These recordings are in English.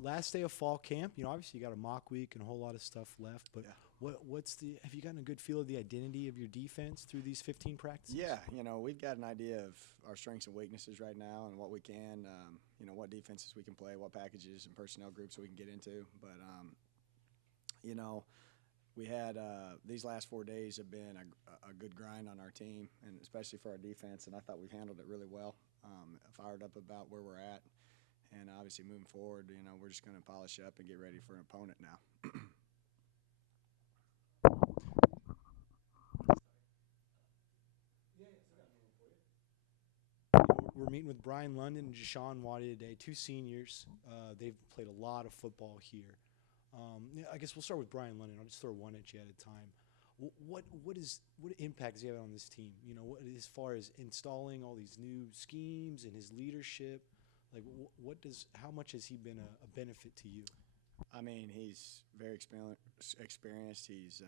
Last day of fall camp, obviously you got a mock week and a whole lot of stuff left, but Yeah. have you gotten a good feel of the identity of your defense through these 15 practices? Yeah, we've got an idea of our strengths and weaknesses right now and what we can, what defenses we can play, what packages and personnel groups we can get into. But, you know, we had these last 4 days have been a good grind on our team, and especially for our defense, and I thought we've handled it really well. Fired up about where we're at, and obviously moving forward, we're just going to polish up and get ready for an opponent now. We're meeting with Brian London and Jashawn Waddy today, two seniors. They've played a lot of football here. I guess we'll start with Brian London. I'll just throw one at you at a time. What impact does he have on this team? As far as installing all these new schemes and his leadership, like how much has he been a benefit to you? I mean, he's very experienced. He's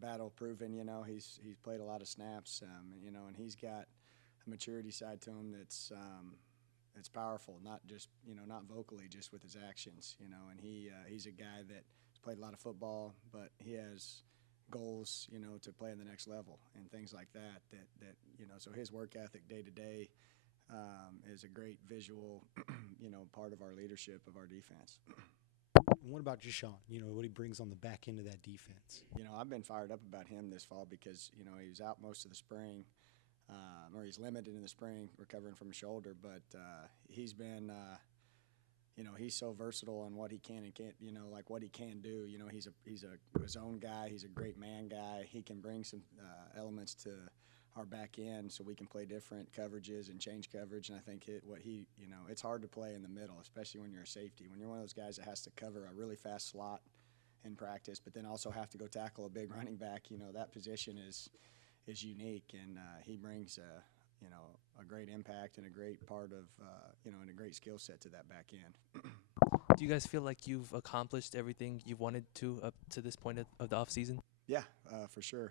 battle proven. He's played a lot of snaps. And he's got a maturity side to him that's powerful. Not just not vocally, just with his actions. And he's a guy that's played a lot of football, but he has goals. To play in the next level and things like that. So his work ethic day to day is a great visual, part of our leadership of our defense. And what about Jashawn? What he brings on the back end of that defense. I've been fired up about him this fall because he was out most of the spring, or he's limited in the spring, recovering from a shoulder. But he's been, he's so versatile on what he can and can't, like what he can do. He's a zone guy. He's a great man guy. He can bring some elements to our back end so we can play different coverages and change coverage. And I think it's hard to play in the middle, especially when you're a safety. When you're one of those guys that has to cover a really fast slot in practice, but then also have to go tackle a big running back, that position is unique, and he brings a great impact and a great part of and a great skill set to that back end. Do you guys feel like you've accomplished everything you wanted to up to this point of the offseason? Yeah, for sure.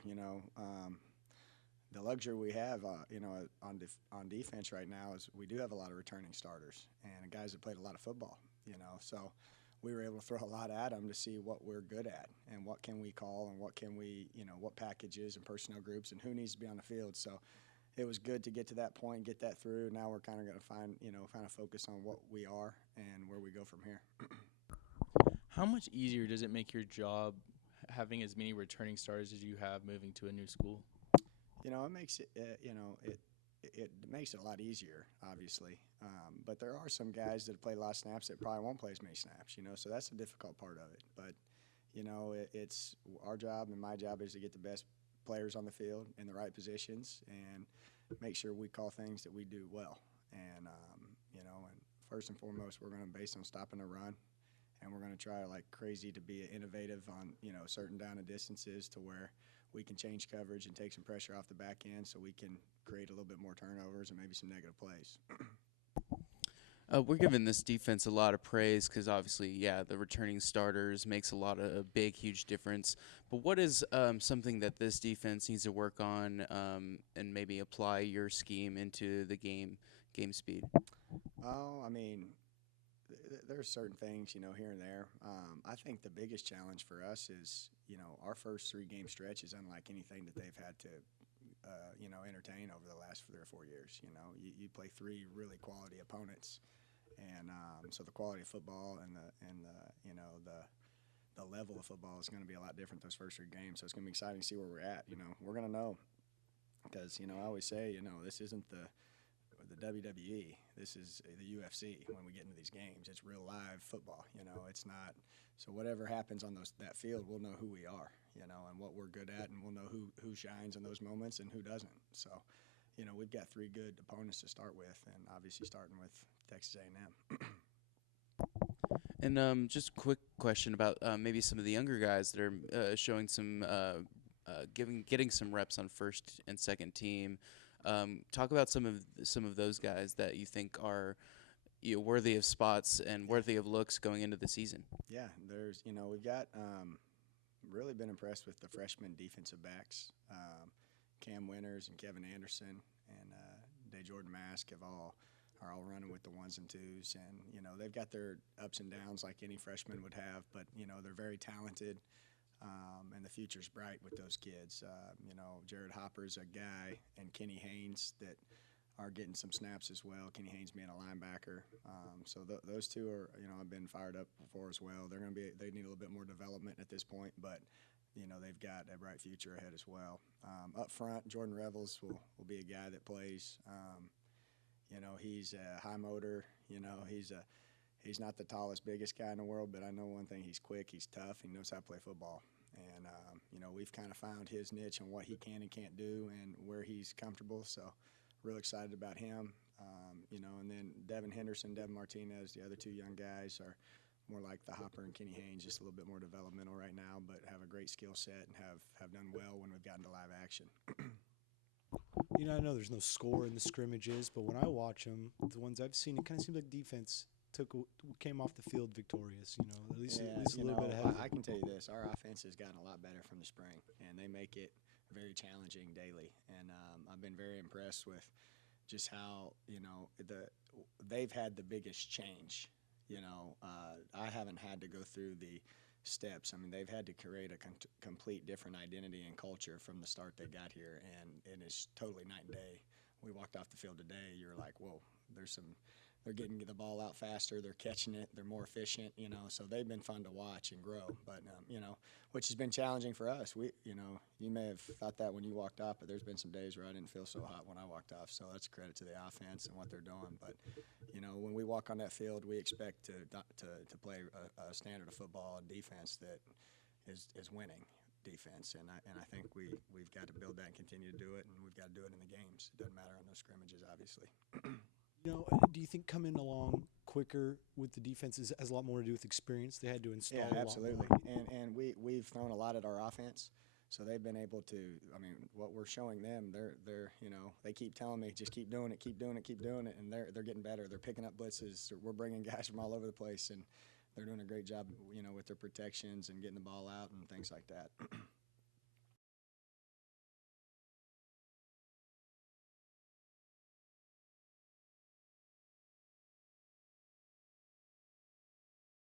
The luxury we have, on defense right now is we do have a lot of returning starters and guys that played a lot of football. So we were able to throw a lot at them to see what we're good at and what can we call and what can we, what packages and personnel groups and who needs to be on the field. So it was good to get to that point, get that through. Now we're kind of going to kind of focus on what we are and where we go from here. How much easier does it make your job having as many returning starters as you have moving to a new school? It makes it, it makes it a lot easier, obviously. But there are some guys that play a lot of snaps that probably won't play as many snaps, so that's the difficult part of it. But, it's our job and my job is to get the best players on the field in the right positions and make sure we call things that we do well. And, and first and foremost, we're going to base on stopping the run. And we're going to try like crazy to be innovative on, certain down and distances to where we can change coverage and take some pressure off the back end so we can create a little bit more turnovers and maybe some negative plays. We're giving this defense a lot of praise because obviously, the returning starters makes a lot of a big, huge difference. But what is something that this defense needs to work on and maybe apply your scheme into the game speed? Oh, I mean, there's certain things, here and there. I think the biggest challenge for us is, our first 3-game stretch is unlike anything that they've had to, entertain over the last 3 or 4 years. You play 3 really quality opponents, and so the quality of football and the level of football is going to be a lot different those first 3 games. So it's going to be exciting to see where we're at. We're going to know because I always say, this isn't the WWE. This is the UFC. When we get into these games, it's real live football. It's not. So whatever happens on that field, we'll know who we are, and what we're good at, and we'll know who shines in those moments and who doesn't. So, we've got 3 good opponents to start with, and obviously starting with Texas A&M. And just a quick question about maybe some of the younger guys that are showing some getting some reps on first and second team. Talk about some of those guys that you think are worthy of spots and worthy of looks going into the season. Yeah, there's we've got really been impressed with the freshman defensive backs. Cam Winters and Kevin Anderson and Jordan Mask are all running with the ones and twos, and they've got their ups and downs like any freshman would have, but they're very talented, and the future's bright with those kids. Jared Hopper's a guy, and Kenny Haynes that are getting some snaps as well. Kenny Haynes being a linebacker, so those two are I've been fired up for as well. They need a little bit more development at this point, but they've got a bright future ahead as well. Up front, Jordan Revels will be a guy that plays. He's a high motor. He's not the tallest, biggest guy in the world, but I know one thing: he's quick, he's tough, he knows how to play football. And we've kind of found his niche and what he can and can't do, and where he's comfortable. So, real excited about him. And then Devin Henderson, Devin Martinez, the other two young guys are more like the Hopper and Kenny Haynes, just a little bit more developmental right now, but have a great skill set and have done well when we've gotten to live action. I know there's no score in the scrimmages, but when I watch them, the ones I've seen, it kind of seems like defense came off the field victorious. At least a little bit ahead. I can tell you this: our offense has gotten a lot better from the spring, and they make it very challenging daily. And I've been very impressed with just how they've had the biggest change. I haven't had to go through the steps. I mean, they've had to create a complete different identity and culture from the start they got here, and it is totally night and day. We walked off the field today, you're like, whoa, they're getting the ball out faster, they're catching it, they're more efficient, so they've been fun to watch and grow, but, which has been challenging for us. You may have thought that when you walked off, but there's been some days where I didn't feel so hot when I walked off, so that's a credit to the offense and what they're doing, but, when we walk on that field, we expect to play a standard of football and defense that is winning defense, and I think we've got to build that and continue to do it, and we've got to do it in the games. It doesn't matter on those scrimmages, obviously. Do you think coming along quicker with the defense has a lot more to do with experience? They had to install a lot absolutely. more. And we've thrown a lot at our offense, so they've been able to. I mean, what we're showing them, they're they keep telling me just keep doing it, and they're getting better. They're picking up blitzes. We're bringing guys from all over the place, and they're doing a great job, with their protections and getting the ball out and things like that.